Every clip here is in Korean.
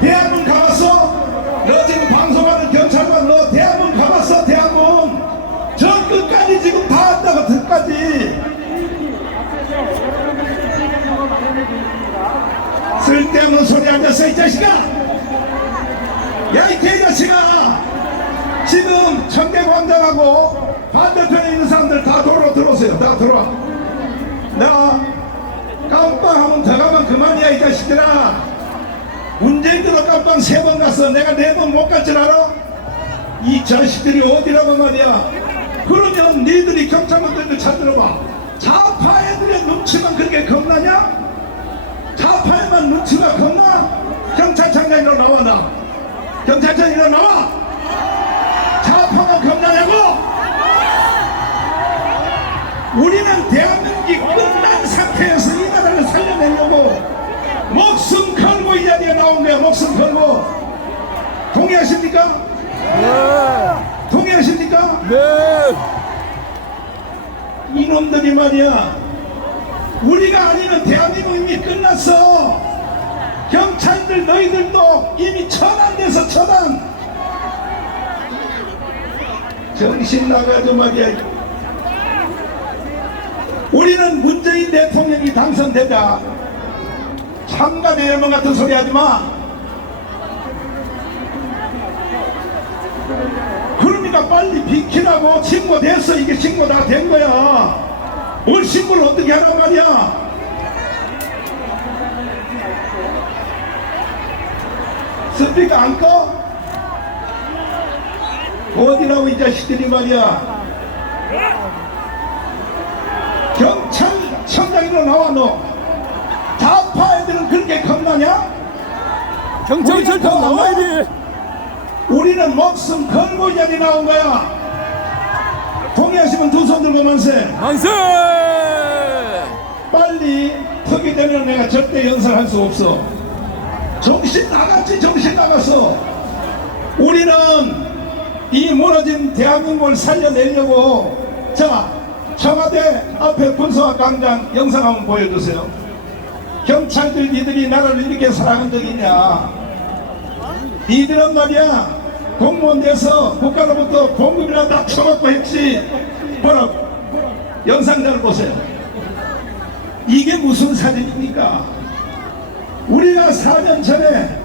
대학원 가봤어? 너 지금 방송하는 경찰관 너 대학원 가봤어? 대학원 저 끝까지 지금 다 한다고 끝까지 쓸데없는 소리 앉았어 이 자식아. 야 이 개자식아, 지금 청계광장하고 반대편에 있는 사람들 다 도로 들어오세요. 다 들어와. 나 깜빵하면 더 가면 그만이야 이 자식들아. 문재인들도 깜빵 3번 갔어. 내가 4번 못 갈 줄 알아? 이 자식들이 어디라고 말이야. 그러면 니들이 경찰관들도 잘 들어봐. 좌파 애들의 눈치만 그렇게 겁나냐? 좌파에만 눈치가 겁나? 경찰청장으로 나와. 나 경찰청장으로 나와. 좌파가 겁나냐고? 우리는 대한민국이 끝난 상태에서 이 나라를 살려내려고 목숨 걸고 이 자리에 나온 거야. 목숨 걸고. 동의하십니까? 네. 동의하십니까? 네. 이놈들이 말이야, 우리가 아니면 대한민국 이미 끝났어. 경찰들 너희들도 이미 처단돼서 처단. 정신 나가도 말이야. 우리는 문재인 대통령이 당선되자 참가대 열망 같은 소리 하지마. 그러니까 빨리 비키라고. 신고됐어. 이게 신고 다 된 거야. 뭘 신고를 어떻게 하란 말이야. 스피커 안 꺼? 어디라고 이 자식들이 말이야. 경찰청장으로 나와. 너 좌파 애들은 그렇게 겁나냐? 경찰청 나와야 돼. 우리는 목숨 걸고 이 자리 나온 거야. 동의하시면 두 손 들고 만세. 만세. 빨리 터기 되면 내가 절대 연설할 수 없어. 정신 나갔지. 정신 나갔어. 우리는 이 무너진 대한민국을 살려내려고. 자, 청와대 앞에 군사와 광장 영상 한번 보여주세요. 경찰들 니들이 나라를 이렇게 사랑한 적 있냐? 니들은 말이야 공무원 돼서 국가로부터 봉급이나 다 쳐먹고 했지. 뭐라고? 영상 잘 보세요. 이게 무슨 사진입니까? 우리가 4년 전에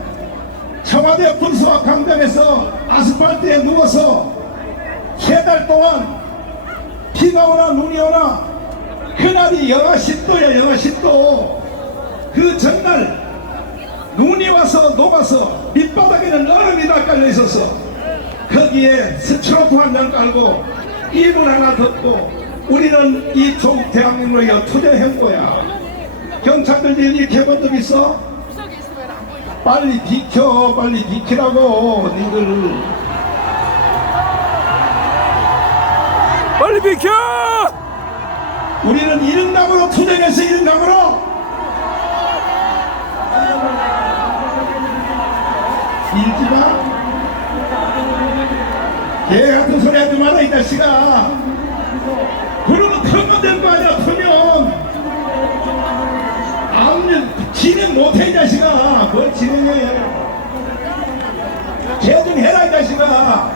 청와대 군수와 광장에서 아스팔트에 누워서 3달 동안 비가 오나 눈이 오나 그날이 영하 10도야. 영하 10도. 그 전날 눈이 와서 녹아서 밑바닥에는 얼음이 다 깔려 있었어. 거기에 스트로크 한 장 깔고 이불 하나 덮고 우리는 이 조국 대한민국에 투쟁한 거야. 경찰들이 이렇게 본 적 있어? 빨리 비켜. 빨리 비키라고. 니들 빨리 비켜. 우리는 이른감으로 투쟁해서 이른감으로. 밀지마. 개 같은 소리 하지 마라 이 자식아. 그러면 터면 될 거 아니야. 터면 아무튼 진행 못해 이 자식아. 뭘 진행해. 재정해라 이 자식아.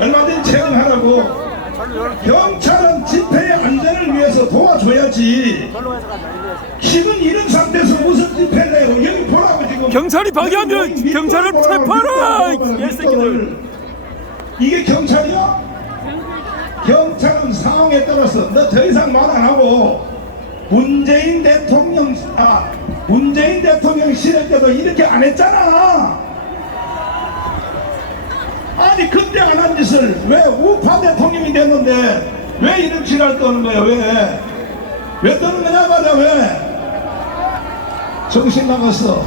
얼마든지 재정하라고. 경찰은 집회의 안전을 위해서 도와줘야지. 지금 이런 상태에서 무슨 집회를 해요? 여기 보라고. 지금 경찰이 방해하면 경찰을 체포하라. 이 새끼들. 이게 경찰이야? 경찰은 상황에 따라서 너 더 이상 말 안 하고. 문재인 대통령 시절 때도 이렇게 안 했잖아. 아니 그때 안 한 짓을 왜 우파 대통령이 됐는데 왜 이런 지랄 떠는 거야? 왜 떠는 거냐 말이야? 왜 정신 나갔어?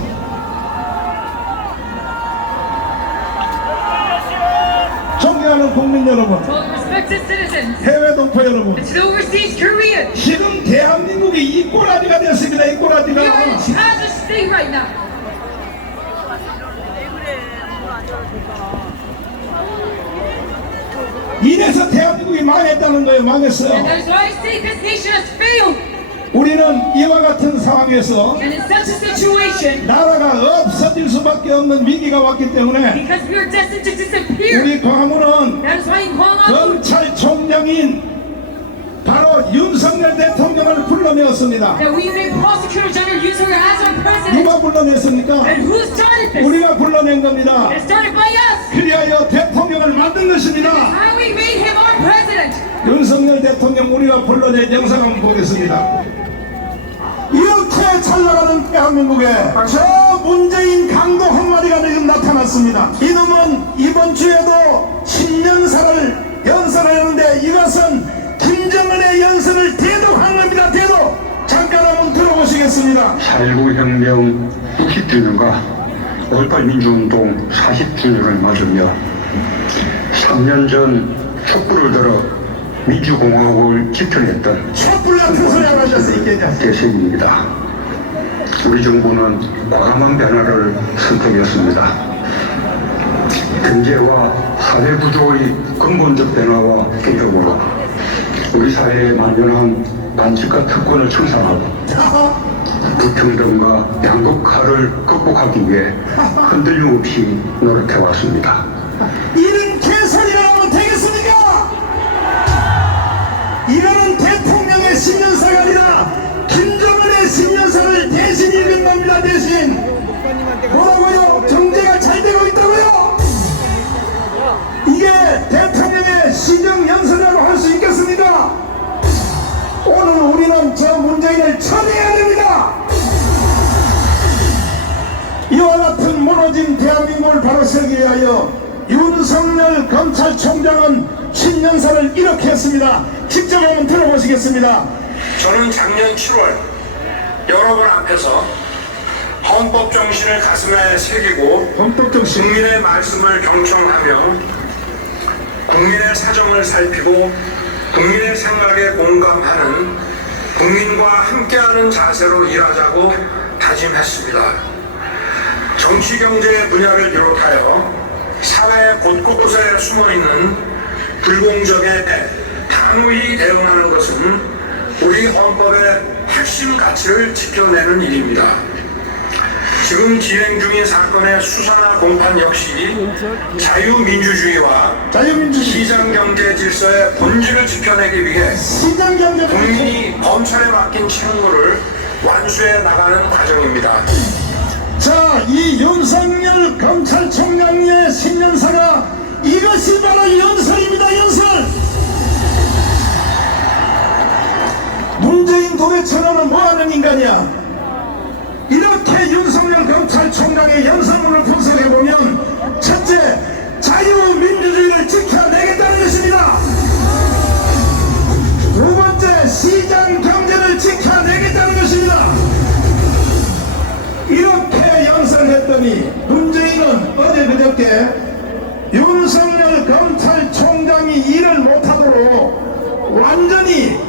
존경하는 국민 여러분, To all respected citizens, 해외 동포 여러분, and to the overseas Koreans, 지금 대한민국이 이 꼬라지가 됐습니다. 이 we are in 꼬라지가. a tragic state right now. 이래서 대한민국이 망했다는 거예요. And 망했어요. that is why I say this nation has failed. 우리는 이와 같은 상황에서 And in such a situation, 나라가 없어질 수밖에 없는 위기가 왔기 때문에 because we are destined to disappear, 우리 광화문은 that is why in Gwangwon, 검찰총장인 바로 윤석열 대통령을 불러내었습니다. that we made Prosecutor General Yoon Suk-yeol as our president. 누가 불러냈습니까? And who started this? 우리가 불러낸 겁니다. It started by us. 그리하여 대통령을 만든 것입니다. How we made him our president. 윤석열 대통령 우리가 불러낸 영상 한번 보겠습니다. 이렇게 잘 나가는 대한민국에 저 문재인 강도 한 마리가 지금 나타났습니다. 이놈은 이번 주에도 신년사를 연설하는데 이것은 김정은의 연설을 대독한 겁니다. 대독. 잠깐 한번 들어보시겠습니다. 4.19 혁명 60주년과 5.18 민주운동 40주년을 맞으며 3년 전 촛불을 들어 민주공화국을 지켜냈던 촛불 같은 소리 안 하셔서 있겠냐. 대세입니다. 우리 정부는 과감한 변화를 선택했습니다. 경제와 사회 구조의 근본적 변화와 개혁으로 우리 사회에 만연한 반칙과 특권을 청산하고 불평등과 양극화를 극복하기 위해 흔들림 없이 노력해왔습니다. 이런 개소리를 하면 되겠습니까? 이거는 대통령의 신년사가 아니라 김정은의 신년사를 대신 읽은 겁니다. 대신. 뭐라고요? 경제가 잘 되고 있다고요? 이게 대통령의 시정연설이라고 할 수 있겠습니까? 오늘 우리는 저 문재인을 처리해야 됩니다. 이와 같은 무너진 대한민국을 바로 세우기 위하여 윤석열 검찰총장은 신년사를 이렇게 했습니다. 직접 한번 들어보시겠습니다. 저는 작년 7월 여러분 앞에서 헌법 정신을 가슴에 새기고 헌법 정신. 국민의 말씀을 경청하며 국민의 사정을 살피고 국민의 생각에 공감하는 국민과 함께하는 자세로 일하자고 다짐했습니다. 정치 경제 분야를 비롯하여 사회 곳곳에 숨어있는 불공정에 단호히 대응하는 것은 우리 헌법의 핵심 가치를 지켜내는 일입니다. 지금 진행 중인 사건의 수사나 공판 역시 자유민주주의와 시장경제 질서의 본질을 지켜내기 위해 시장경제 국민이 검찰에 맡긴 책무를 완수해 나가는 과정입니다. 자, 이 윤석열 검찰총장의 신년사가 이것이 바로 연설입니다. 연설. 문재인 도대체 너는 뭐하는 인간이야? 이렇게 윤석열 검찰총장의 연설문을 분석해보면 첫째, 자유민주주의를 지켜내겠다는 것입니다. 두 번째, 시장경제를 지켜내겠다는 것입니다. 이렇게 연설했더니 문재인은 어제 그저께 윤석열 검찰총장이 일을 못하도록 완전히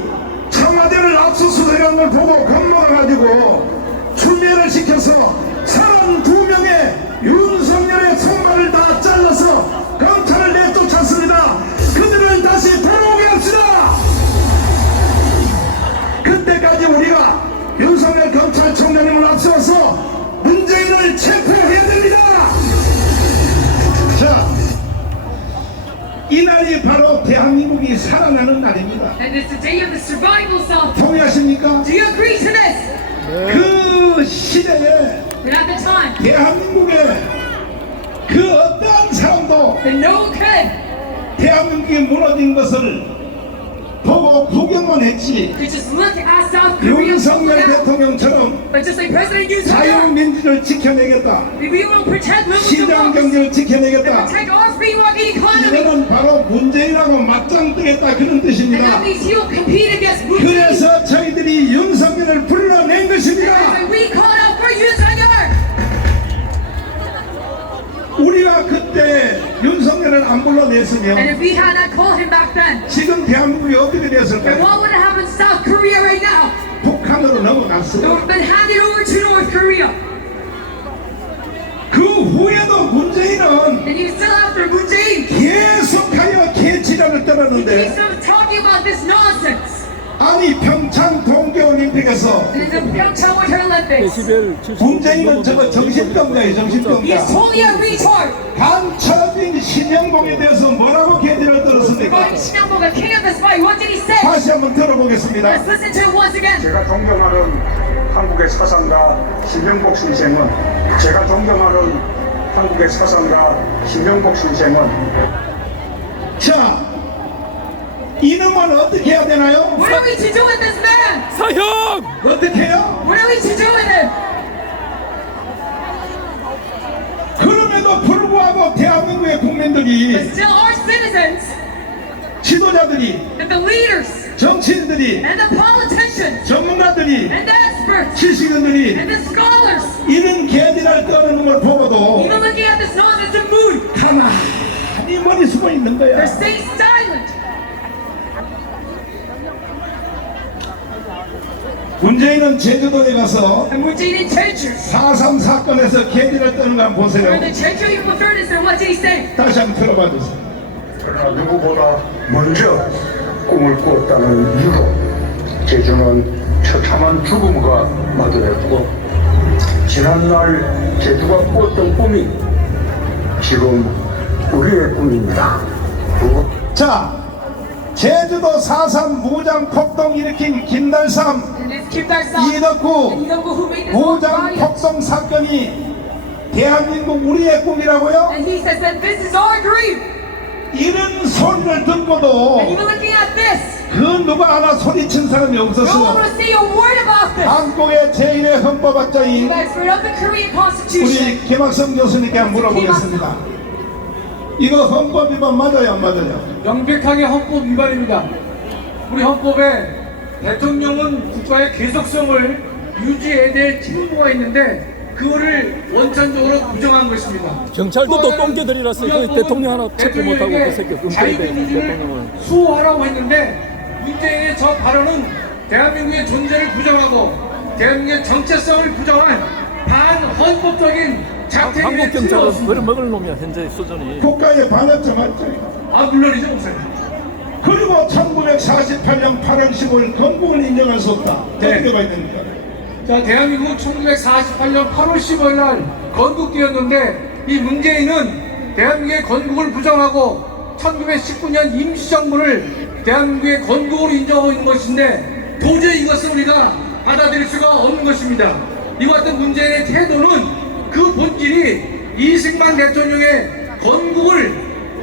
청와대를 압수수색한 걸 보고 겁먹어가지고 추미애를 시켜서 32명의 윤석열의 손발을 다 잘라서 검찰을 내쫓았습니다. 그들을 다시 돌아오게 합시다. 그때까지 우리가 윤석열 검찰총장님을 앞세워서 문재인을 체포해야 됩니다. 자, 이날이 바로 대한민국이 살아나는 날입니다. And it's the day of the survival self. 동의하십니까? Do you agree to this? 그 시대에 That at the time, 대한민국에 그 어떠한 사람도 that no one could 대한민국이 무너진 것을 보고 구경만 했지. They just look at South Korea. 윤석열 대통령처럼 But just like President Yoon Suk Yeol, 자유민주를 지켜내겠다. we will protect liberal 시장 democracy 경제를 and 지켜내겠다. protect our free market economy. 이거는 바로 문재인하고 맞짱 뜨겠다 그런 And that 뜻입니다. means he'll compete against Moon Jae-in. 그래서 저희들이 윤석열을 불러낸 That's 것입니다. why we called out for Yoon Suk Yeol. 우리가 그때 윤석열을 안 And 불러냈으면 if we had not called him back then, 지금 대한민국이 어떻게 then 됐을까요? what would have happened to South Korea right now? 북한으로 It would 넘어갔어. have been handed over to North Korea. 그 후에도 문재인은 And he was still after Moon Jae-in. 계속하여 개치라를 He 떨었는데 started talking about this nonsense. 아니 평창 동계올림픽에서 And in the Pyeongchang Winter Olympics, 데시벨 70 문재인은 저거 정신병자예요, he's 정신병자. totally a retard. 간첩인 신영복에 대해서 뭐라고 개지를 떨었습니까? Regarding Shin Young-bok, a king of the spy, what did he say? 다시 한번 들어보겠습니다. Let's listen to it once again. 제가 존경하는 한국의 사상가 신명복 선생은 제가 존경하는 한국의 사상가 신명복 선생은 자, 이놈은 어떻게 해야 되나요? What are we to do with this man? 사형! 어떻게 해요? What are we to do with him? 그럼에도 불구하고 대한민국의 But 국민들이, still our citizens, 지도자들이, and the leaders, 정치인들이, and the politicians, 전문가들이, and the experts, 지식인들이 and the scholars, 이런 개지를 떠는 걸 보고도 even looking at this nonsense and mood, 가만히 머리 숨어 있는 거야. they're staying silent. 문재인은 제주도에 가서 And Moon Jae-in in Jeju, 4.3 사건에서 개지를 떠는 거 한번 보세요. where the Jeju Eagle Furnace, and what did he say? 다시 한번 들어봐 주세요. 그러나 누구보다 먼저 꿈을 꾸었다는 이유로 제주는 처참한 죽음과 마주했고 지난날 제주가 꾸었던 꿈이 지금 우리의 꿈입니다. 자, 제주도 4.3 무장 폭동 일으킨 김달삼, And it's Kim Dae-sam and 이덕구 Lee Dong-gu who made this whole 무장 riot. 폭동 사건이 대한민국 우리의 꿈이라고요? And he says that this is our dream. 이런 소리를 And 듣고도 even looking at this, 그 누가 하나 소리친 사람이 no one 없었어요. will say a word about this. 한국의 제1의 헌법학자인 The expert of the Korean Constitution. 우리 김학성 교수님께 한번 물어보겠습니다. 이거 헌법 위반 맞아요, 안 맞아요? 명백하게 헌법 위반입니다. 우리 헌법에 대통령은 국가의 계속성을 유지해야 될 책무가 있는데 그거를 원천적으로 부정한 것입니다. 경찰도 또 똥개들이라서 그 대통령 하나 체포 못하고 그 새끼 은폐돼 자유민주주의를 대통령을. 수호하라고 했는데 문재인의 저 발언은 대한민국의 존재를 부정하고 대한민국의 정체성을 부정한 반헌법적인 작태에 한국 경찰은 틀어없습니다. 벌을 먹을 놈이야 현재 수준이. 국가의 반역자 맞죠? 아 물론이죠 목사님. 그리고 1948년 8월 15일 건국을 인정할 수 없다. 네. 어떻게 봐야 됩니까? 자, 대한민국 1948년 8월 15일 날 건국되었는데 이 문재인은 대한민국의 건국을 부정하고 1919년 임시정부를 대한민국의 건국으로 인정하고 있는 것인데 도저히 이것을 우리가 받아들일 수가 없는 것입니다. 이와 같은 문재인의 태도는 그 본질이 이승만 대통령의 건국을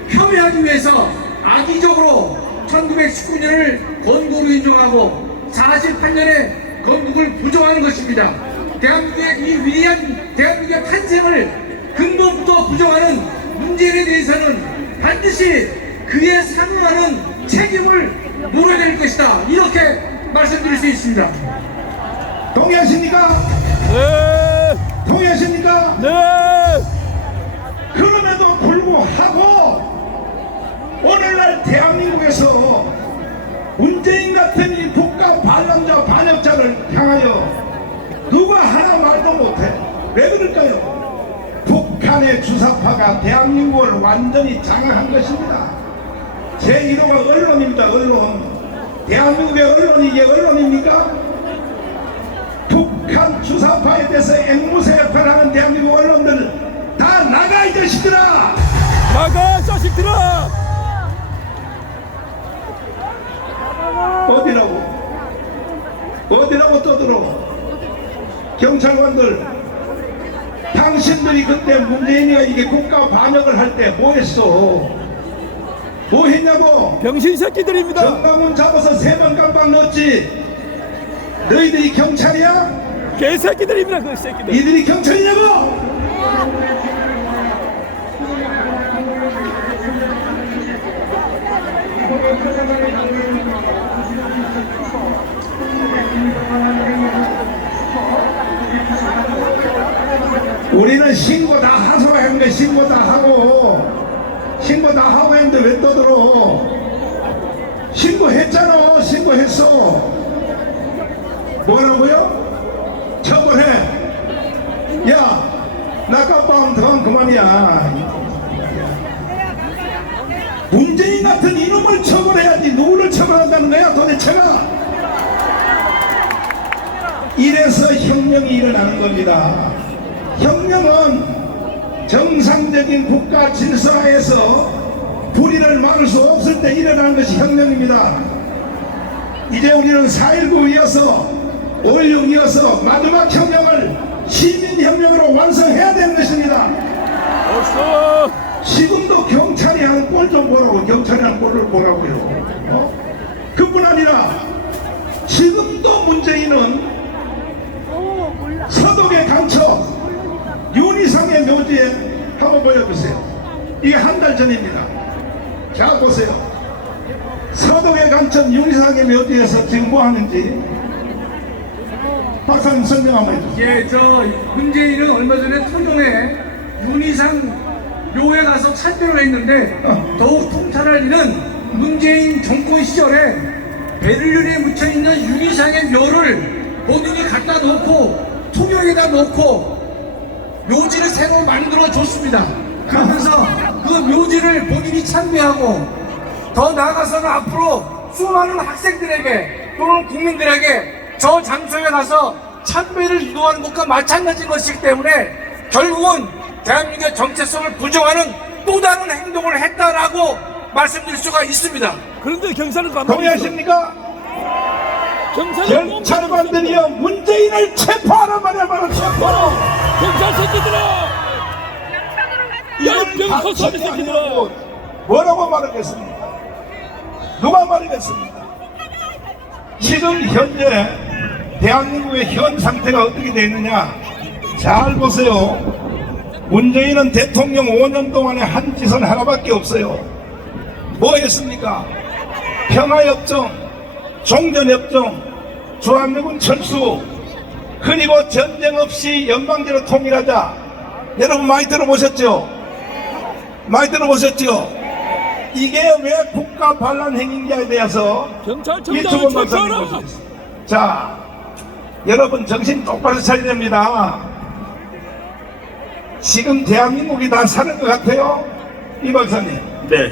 폄훼하기 위해서 악의적으로 1919년을 건국으로 인정하고 48년에 건국을 부정하는 것입니다. 대한민국의 이 위대한 대한민국의 탄생을 근본부터 부정하는 문재인에 대해서는 반드시 그에 상응하는 책임을 물어야 될 것이다. 이렇게 말씀드릴 수 있습니다. 동의하십니까? 네, 동의하십니까? 네. 그럼에도 불구하고 오늘날 대한민국에서 문재인 같은 이 국가 반란자 반역자를 향하여 누가 하나 말도 못해. 왜 그럴까요? 북한의 주사파가 대한민국을 완전히 장악한 것입니다. 제1호가 언론입니다. 언론. 대한민국의 언론이 이게 언론입니까? 북한 주사파에 대해서 앵무새 역할을 하는 대한민국 언론들 다 나가 이 자식들아! 나가 자식들아. 어디라고 떠들어? 경찰관들, 당신들이 그때 문재인이가 이게 국가 반역을 할 때 뭐 했어? 뭐 했냐고? 병신 새끼들입니다. 정강훈 잡아서 3번 깜빡 넣었지. 너희들이 경찰이야? 개새끼들입니다. 그 새끼들. 이들이 경찰이냐고? 우리는 신고 다 하소 했는데 신고 다 하고 했는데 왜 떠들어? 신고했잖아. 신고했어. 뭐라고요? 처벌해. 야, 나 깜빡하면 더 그만이야. 문재인 같은 이놈을 처벌해야지. 누구를 처벌한다는 거야 도대체가? 이래서 혁명이 일어나는 겁니다. 혁명은 정상적인 국가 질서하에서 불의를 막을 수 없을 때 일어나는 것이 혁명입니다. 이제 우리는 4.19 이어서 5.16 이어서 마지막 혁명을 시민혁명으로 완성해야 되는 것입니다. 어서. 지금도 경찰이 하는 꼴 좀 보라고. 경찰이 하는 꼴을 보라고요. 그뿐 아니라 지금도 문재인은 서독의 강처 윤희상의 묘지에 한번 보여주세요. 이게 한 달 전입니다. 자 보세요. 서독의 강천 윤희상의 묘지에서 지금 뭐 하는지 박사님 설명 한번 해주세요. 예, 저 문재인은 얼마 전에 토종에 윤희상 묘에 가서 참배를 했는데 더욱 통찰할 일은 문재인 정권 시절에 베를린에 묻혀있는 윤희상의 묘를 본인이 갖다 놓고 통영에다 놓고 묘지를 새로 만들어 줬습니다. 그러면서 그 묘지를 본인이 참배하고 더 나아가서는 앞으로 수많은 학생들에게 또는 국민들에게 저 장소에 가서 참배를 유도하는 것과 마찬가지인 것이기 때문에 결국은 대한민국의 정체성을 부정하는 또 다른 행동을 했다라고 말씀드릴 수가 있습니다. 그런데 경찰은 가만히 있어. 동의하십니까? 경찰은 경찰관들이여 문재인을 체포하라 말이야. 체포하라. 경찰 새끼들아. 야, 병커 소리 새끼들아. 뭐라고 말하겠습니까? 누가 말하겠습니까? 지금 현재 대한민국의 현 상태가 어떻게 되어 있느냐 잘 보세요. 문재인은 대통령 5년 동안에 한 짓은 하나밖에 없어요. 뭐 했습니까? 평화협정, 종전협정, 주한미군 철수, 그리고 전쟁 없이 연방제로 통일하자. 여러분 많이 들어보셨죠? 많이 들어보셨죠? 이게 왜 국가 반란 행위인지에 대해서 경찰청장을 이충원 박사님 체포하라. 보시겠습니다. 자, 여러분 정신 똑바로 차려야 됩니다. 지금 대한민국이 다 사는 것 같아요? 이 박사님. 네.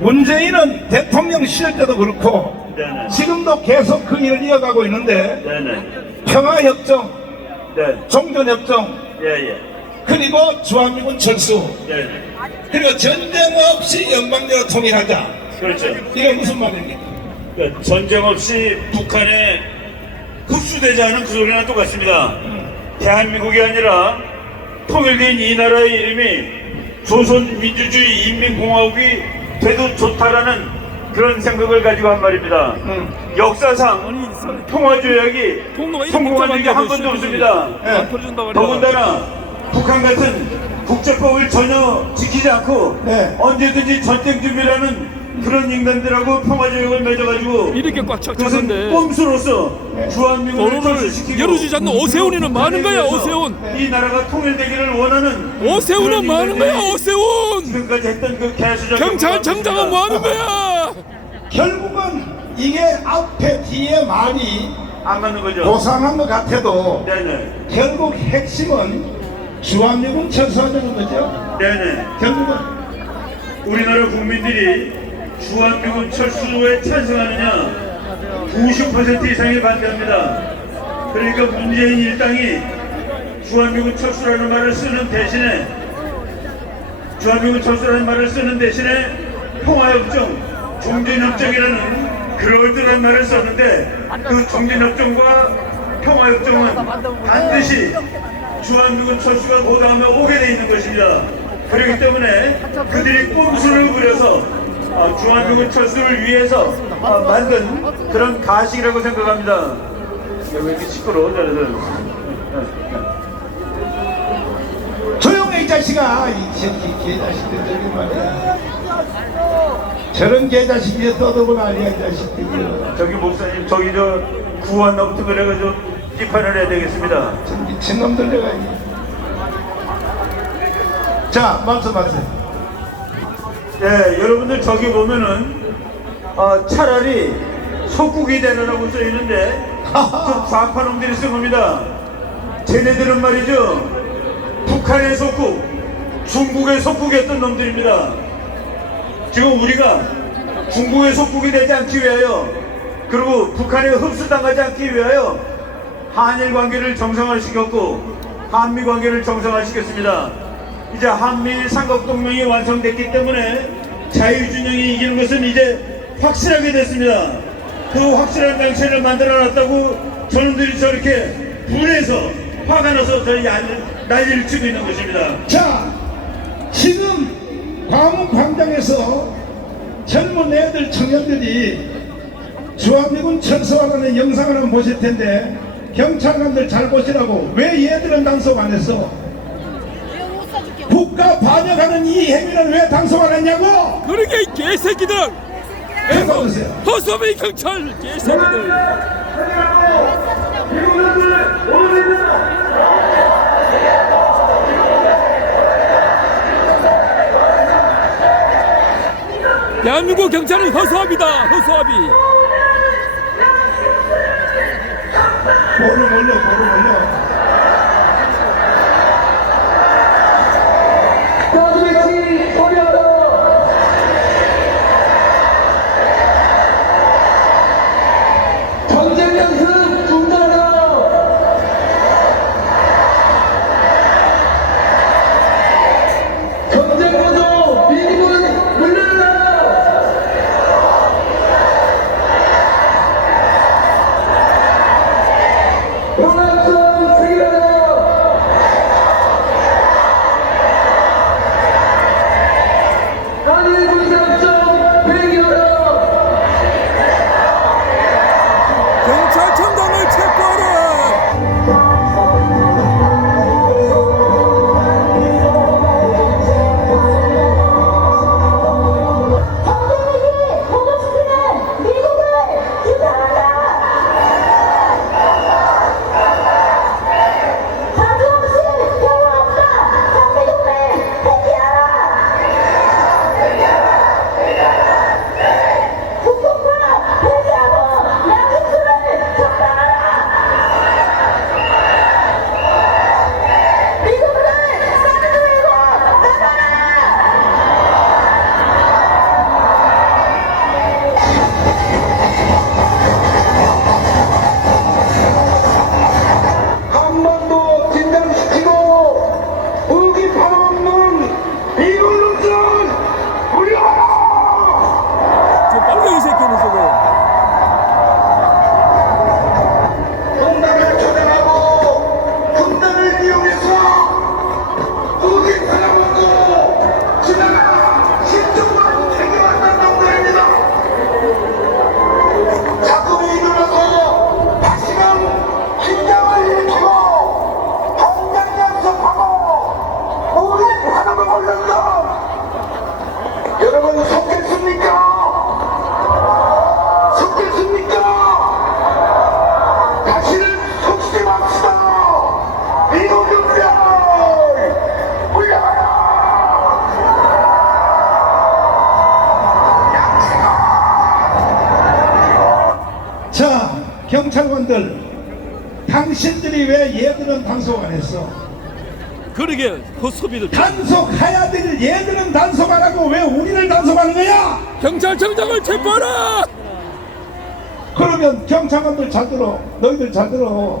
문재인은 대통령 시절 때도 그렇고 네네. 지금도 계속 그 일을 이어가고 있는데 네네. 평화협정, 네. 종전협정, 예. 그리고 주한미군 철수, 네네. 그리고 전쟁 없이 연방제로 통일하자. 그렇죠. 이게 무슨 말입니까? 그러니까 전쟁 없이 북한에 흡수되지 않은 그 소리랑 똑같습니다. 대한민국이 아니라 통일된 이 나라의 이름이 조선민주주의 인민공화국이 돼도 좋다라는 그런 생각을 가지고 한 말입니다. 역사상 평화조약이 통로가 이렇게 성공한 적이 한 복잡한데 번도 없습니다. 안 풀어준다 말이야. 더군다나 북한 같은 국제법을 전혀 지키지 않고 네. 언제든지 전쟁 준비라는 그런 인간들하고 평화조약을 맺어가지고 이렇게 꽉 그것은 찼는데 꼼수로서 주한미군을 도로를 철수시키고 열어주지 않는 오세훈이는 많은 거야. 오세훈. 이 나라가 통일되기를 원하는 오세훈은 그런 많은 거야. 인간들이 오세훈. 지금까지 했던 그 개수적 경찰청장은 뭐 하는 거야? 결국은 이게 앞에 뒤에 말이 안 맞는 거죠? 고상한 것 같아도 네네. 결국 핵심은 주한미군 철수하자는 거죠. 네네. 결국은 우리나라 국민들이 주한미군 철수에 찬성하느냐 90% 이상이 반대합니다. 그러니까 문재인 일당이 주한미군 철수라는 말을 쓰는 대신에 평화협정, 종전협정이라는 그럴듯한 말을 썼는데 그 종전협정과 평화협정은 반드시 주한미군 철수가 고다음에 오게 돼 있는 것입니다. 그렇기 때문에 그들이 꼼수를 부려서 중화민군 철수를 위해서 만든 그런 가식이라고 생각합니다. 왜 이렇게 시끄러워, 저래들. 조용해 이 자식아. 이 새끼 개자식들 저기 말이야. 저런 개자식이 떠들고 난리야 이 자식들이. 저기 목사님, 저기 저 구원 넘튼 거래가 좀 비판을 해야 되겠습니다. 저 미친놈들 내가. 자, 말씀하세요. 예, 여러분들 저기 보면은 차라리 속국이 되라라고 써 있는데 좀 좌파놈들이 쓴 겁니다. 쟤네들은 말이죠, 북한의 속국, 중국의 속국이었던 놈들입니다. 지금 우리가 중국의 속국이 되지 않기 위하여, 그리고 북한에 흡수당하지 않기 위하여 한일 관계를 정상화시켰고 한미 관계를 정상화시켰습니다. 이제 한미 삼각동맹이 완성됐기 때문에 자유준영이 이기는 것은 이제 확실하게 됐습니다. 그 확실한 장치를 만들어놨다고 저놈들이 저렇게 분해서 화가 나서 저희 난리를 치고 있는 것입니다. 자, 지금 광화문 광장에서 젊은 애들 청년들이 주한미군 철수하라는 영상을 한번 보실 텐데, 경찰관들 잘 보시라고. 왜 얘들은 단속 안 했어? 국가 반역하는 이 행위는 왜 단속 안 했냐고? 그러게 이 개새끼들. 해보세요. 허수아비 경찰 개새끼들. 대한민국 경찰은 허수아비다. 허수아비. 볼을 올려. 경찰청장을 체포하라. 자, 경찰관들, 당신들이 왜 얘들은 단속 안 했어? 그러게 허수아비들. 단속해야 될 얘들은 단속 안 하고 왜 우리를 단속하는 거야? 경찰청장을 체포하라. 그러면 경찰관들 잘 들어. 너희들 잘 들어.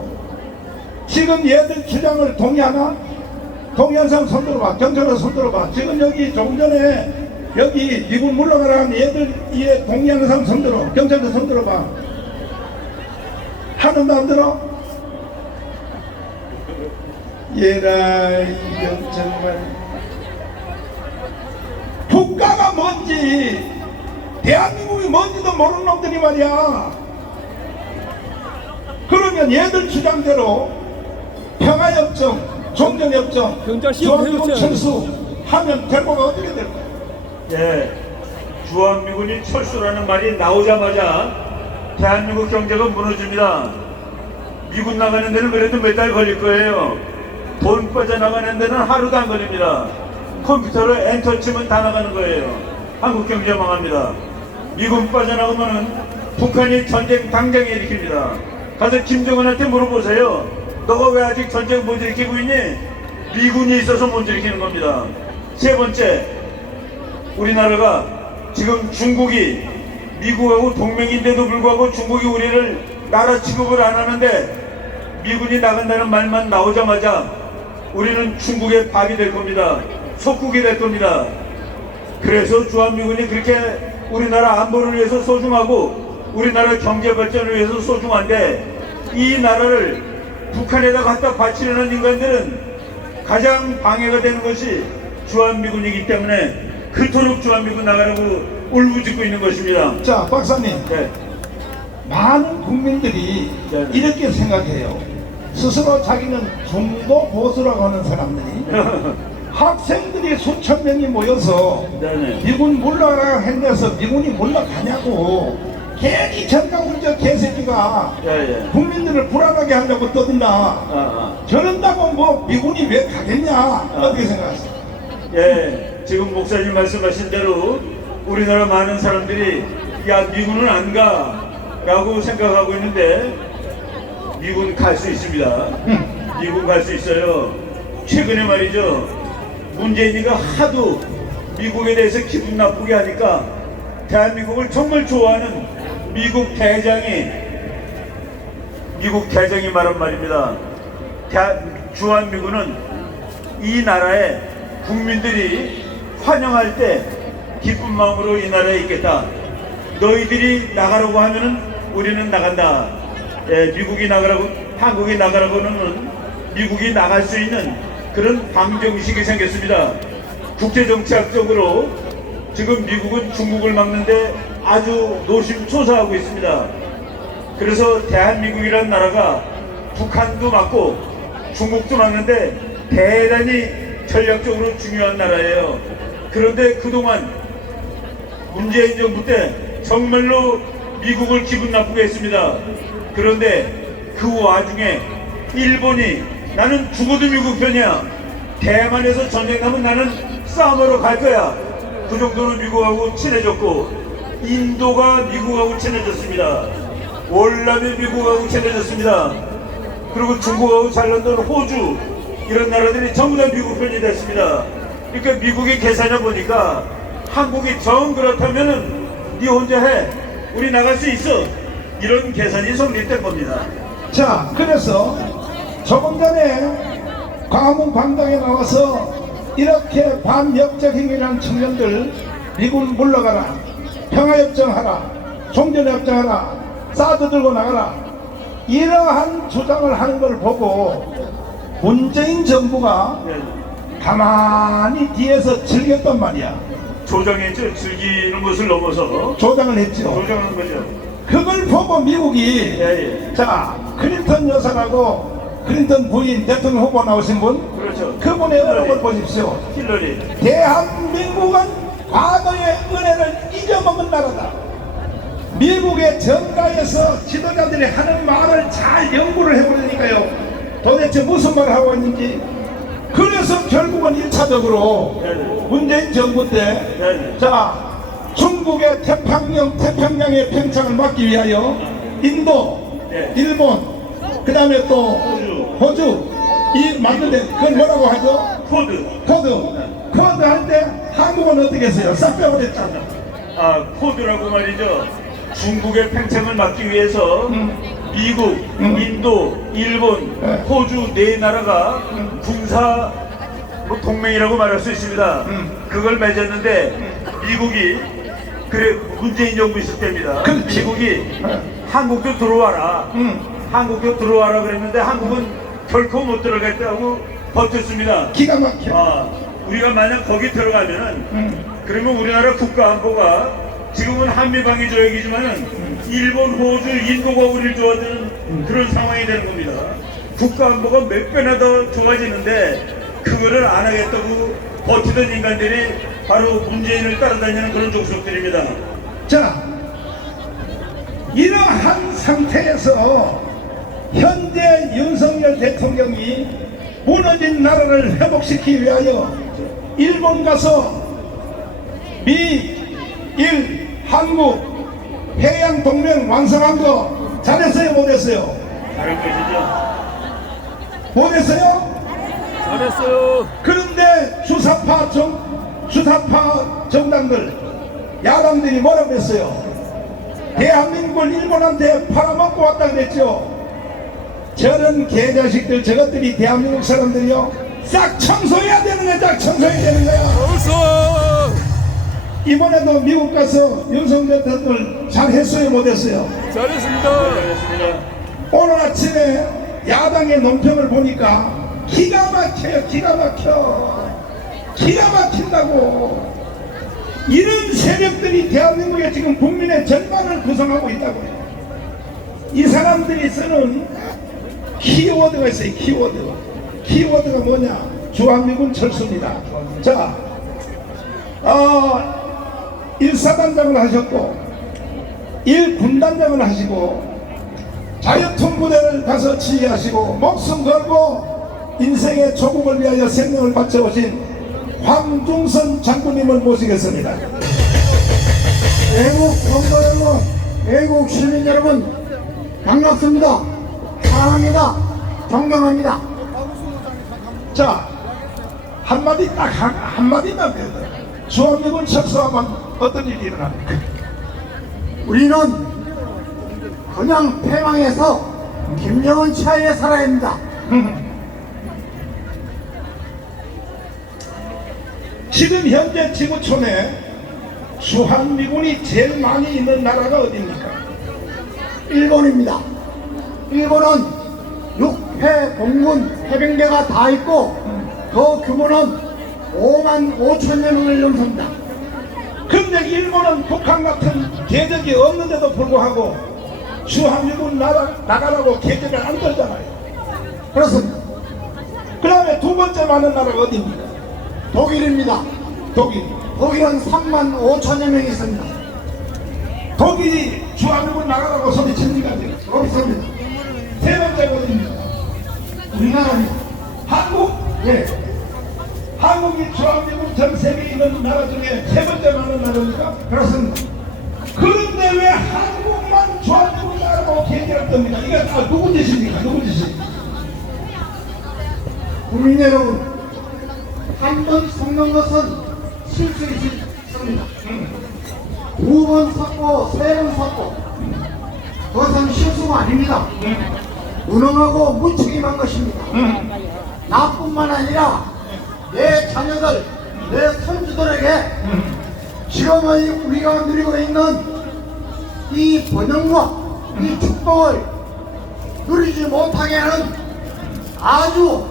지금 얘들 주장을 동의하나? 동의한 사람 손 들어봐. 경찰관 손 들어봐. 지금 여기 조금 전에 여기 미군 물러가라는 얘들 이에 동의하는 사람 손 들어. 경찰관 손 들어봐. 하는도 안 들어? 얘라 이건 정말 국가가 뭔지 대한민국이 뭔지도 모르는 놈들이 말이야. 그러면 얘들 주장대로 평화협정, 종전협정, 경찰 시험 주한미군 해보세요. 철수하면 결과가 어떻게 될 거야? 예, 주한미군이 철수라는 말이 나오자마자 대한민국 경제가 무너집니다. 미군 나가는 데는 그래도 몇 달 걸릴 거예요. 돈 빠져나가는 데는 하루도 안 걸립니다. 컴퓨터로 엔터 치면 다 나가는 거예요. 한국 경제 망합니다. 미군 빠져나가면은 북한이 전쟁 당장 일으킵니다. 가서 김정은한테 물어보세요. 너가 왜 아직 전쟁 못 일으키고 있니? 미군이 있어서 못 일으키는 겁니다. 세 번째, 우리나라가 지금 중국이 미국하고 동맹인데도 불구하고 중국이 우리를 나라 취급을 안 하는데 미군이 나간다는 말만 나오자마자 우리는 중국의 밥이 될 겁니다. 속국이 될 겁니다. 그래서 주한미군이 그렇게 우리나라 안보를 위해서 소중하고 우리나라 경제 발전을 위해서 소중한데 이 나라를 북한에다 갖다 바치려는 인간들은 가장 방해가 되는 것이 주한미군이기 때문에 그토록 주한미군 나가라고 울부짖고 있는 것입니다. 자, 박사님. 네. 많은 국민들이 네. 이렇게 생각해요. 스스로 자기는 중도 보수라고 하는 사람들이 학생들이 수천 명이 모여서 네네. 미군 물러가라 했는데서 미군이 물러가냐고 괜히 전강훈저 개새끼가 예. 국민들을 불안하게 하려고 떠든다. 저런다고 뭐 미군이 왜 가겠냐? 어떻게 생각하세요? 예, 지금 목사님 말씀하신 대로 우리나라 많은 사람들이 야 미군은 안 가 라고 생각하고 있는데 미군 갈 수 있습니다. 미군 갈 수 있어요. 최근에 말이죠, 문재인이가 하도 미국에 대해서 기분 나쁘게 하니까 대한민국을 정말 좋아하는 미국 대장이 말한 말입니다. 주한미군은 이 나라에 국민들이 환영할 때 기쁜 마음으로 이 나라에 있겠다. 너희들이 나가라고 하면은 우리는 나간다. 예, 미국이 나가라고, 한국이 나가라고 하면 미국이 나갈 수 있는 그런 방정식이 생겼습니다. 국제정치학적으로 지금 미국은 중국을 막는데 아주 노심초사하고 있습니다. 그래서 대한민국이라는 나라가 북한도 막고 중국도 막는데 대단히 전략적으로 중요한 나라예요. 그런데 그동안 문재인 정부 때 정말로 미국을 기분 나쁘게 했습니다. 그런데 그 와중에 일본이 나는 죽어도 미국 편이야. 대만에서 전쟁 나면 나는 싸움으로 갈 거야. 그 정도로 미국하고 친해졌고, 인도가 미국하고 친해졌습니다. 월남이 미국하고 친해졌습니다. 그리고 중국하고 잘 논던 호주, 이런 나라들이 전부 다 미국 편이 됐습니다. 그러니까 미국이 계산해 보니까 한국이 정 그렇다면은 네 혼자 해, 우리 나갈 수 있어, 이런 계산이 성립된 겁니다. 자, 그래서 조금 전에 광화문 광장에 나와서 이렇게 반역적행위라는 청년들 미군 물러가라, 평화협정하라, 종전협정하라, 사드 들고 나가라, 이러한 주장을 하는 걸 보고 문재인 정부가 가만히 뒤에서 즐겼단 말이야. 조장했죠. 즐기는 것을 넘어서 조장을 했죠. 조장하는 거죠. 그걸 보고 미국이 예. 자, 클린턴 여사라고 클린턴 부인 대통령 후보 나오신 분, 그렇죠. 그분의 얼굴 보십시오. 힐러리. 대한민국은 과거의 은혜를 잊어먹은 나라다. 미국의 정가에서 지도자들이 하는 말을 잘 연구를 해보려니까요, 도대체 무슨 말을 하고 있는지. 그래서 결국은 1차적으로 문재인 정부 때 자, 중국의 태평양의 팽창을 막기 위하여 인도, 일본, 그 다음에 또 호주 이 만드는데 그걸 뭐라고 하죠? 코드 할 때 한국은 어떻게 했어요? 싹 빼버렸잖아. 코드라고 말이죠. 중국의 팽창을 막기 위해서 미국, 인도, 일본, 호주 네 나라가 군사 동맹이라고 말할 수 있습니다. 그걸 맺었는데 미국이, 그래, 문재인 정부 있을 때입니다. 그렇지. 미국이 한국도 들어와라, 한국도 들어와라 그랬는데 한국은 결코 못 들어가겠다고 버텼습니다. 기가 막혀. 우리가 만약 거기 들어가면은 그러면 우리나라 국가 안보가 지금은 한미방위 조약이지만은 일본, 호주, 인도가 우리를 도와주는 그런 상황이 되는 겁니다. 국가 안보가 몇 배나 더 좋아지는데 그거를 안 하겠다고 버티던 인간들이 바로 문재인을 따라다니는 그런 족속들입니다. 자, 이러한 상태에서 현재 윤석열 대통령이 무너진 나라를 회복시키기 위하여 일본 가서 미, 일, 한국 해양 동맹 완성한 거 잘했어요, 못했어요? 다른 것이죠. 못했어요? 잘했어요. 그런데 주사파 정당들, 야당들이 뭐라고 했어요? 대한민국을 일본한테 팔아먹고 왔다 그랬죠. 저런 개자식들, 저것들이 대한민국 사람들이요, 싹 청소해야 되는 거야. 싹 청소해야 되는 거야. 어서. 이번에도 미국 가서 윤석열 대통령 잘했어요, 못했어요? 잘했습니다. 그렇습니다. 오늘 아침에 야당의 논평을 보니까 기가 막혀요. 기가 막혀. 기가 막힌다고. 이런 세력들이 대한민국에 지금 국민의 절반을 구성하고 있다고요. 이 사람들이 쓰는 키워드가 있어요. 키워드가 뭐냐? 주한미군 철수입니다. 자, 1사단장을 하셨고 1군단장을 하시고 자유투 부대를 가서 지휘하시고 목숨 걸고 인생의 조국을 위하여 생명을 바쳐오신 황중선 장군님을 모시겠습니다. 애국 동포 여러분, 애국 시민 여러분, 반갑습니다. 사랑합니다. 존경합니다. 자, 한마디 딱 한마디만 해도 주한미군 철수하면 어떤 일이 일어납니까? 우리는 그냥 패망해서 김정은 치하에 살아야 합니다. 지금 현재 지구촌에 주한미군이 제일 많이 있는 나라가 어디입니까? 일본입니다. 일본은 6회 공군 해병대가 다 있고 그 규모는 5만 5천여 명을 넘습니다. 근데 일본은 북한 같은 계적이 없는데도 불구하고 주한미군 나가라고 계적을 안 들잖아요. 그렇습니다. 그 다음에 두 번째 많은 나라가 어디입니까? 독일입니다. 독일은 3만 5천여 명이 있습니다. 독일이 주한미군 나가라고 소리칩니까? 없습니다. 세 번째가 어디입니까? 우리나라입니다. 한국? 예. 한국이 주한미군 전 세계에 있는 나라 중에 세 번째 많은 나라입니까? 그렇습니다. 그런데 왜 한국만 주한미군 나라고 계획을 겁니까? 이게 다 누구 짓입니까? 누구 짓입니까? 국민 여러분, 한 번 섞는 것은 실수있습니다. 두 번 섞고 세 번 섞고 그것은 실수가 아닙니다. 무능하고 무책임한 것입니다. 나뿐만 아니라 내 자녀들, 내 손주들에게 지금의 우리가 누리고 있는 이 번영과 이 축복을 누리지 못하게 하는 아주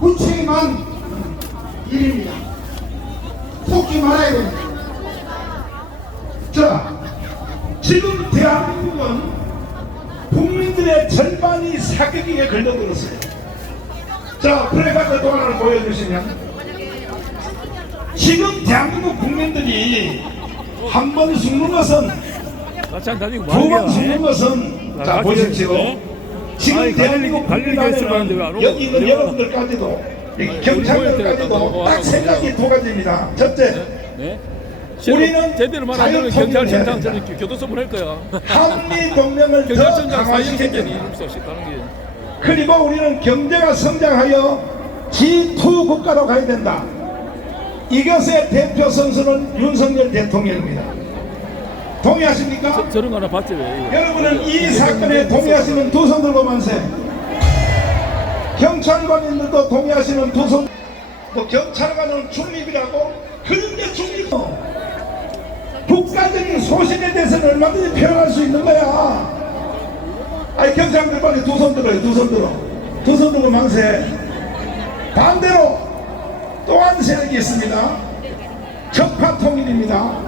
무책임한 일입니다. 속지 말아야 됩니다. 자, 지금 대한민국은 국민들의 절반이 사격에 걸려들었어요. 자, 플래카드 또 하나를 보여주시면 지금 대한민국 국민들이 한 번 죽는 것은 같이 안 다니고 두 번 말이야. 죽는 것은 자, 같이 보십시오. 있네. 지금 아니, 대한민국 관리를 했을 만한데 왜안 국민들은 오고? 여기 있는 내가- 여러분들까지도 이 경찰들까지도 딱 생각이 두 가지입니다. 첫째, 네? 우리는 제대로 말하면 자유통일을 해야 경찰청장 된다. 저는 교도소 보낼 거야. 한미 동맹을 더 경찰청장 사형 강화시켜야 생전이 된다. 이럴 수 없이 가는 게. 그리고 우리는 경제가 성장하여 G2 국가로 가야 된다. 이것의 대표 선수는 윤석열 대통령입니다. 동의하십니까? 저런 거 하나 봤지 왜? 이거. 여러분은 이 사건에 동의하시면 두 손 들고 만세. 경찰관님들도 동의하시는 두 손. 또 경찰관은 중립이라고? 그런데 중립. 국가적인 소신에 대해서는 얼마든지 표현할 수 있는 거야. 아니 경찰들 빨리 두 손 들어요. 두 손 들어. 두 손 들고 만세. 반대로 또 한 세력이 있습니다. 적파통일입니다.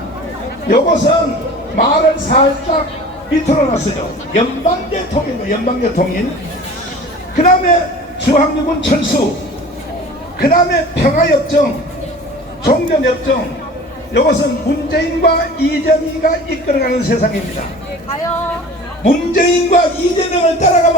요것은 말을 살짝 밑으로 놨어요. 연방제 통일, 연방제 통일. 그 다음에 주한미군 철수, 그 다음에 평화협정, 종전협정. 이것은 문재인과 이재명이가 이끌어가는 세상입니다. 문재인과 이재명을 따라가면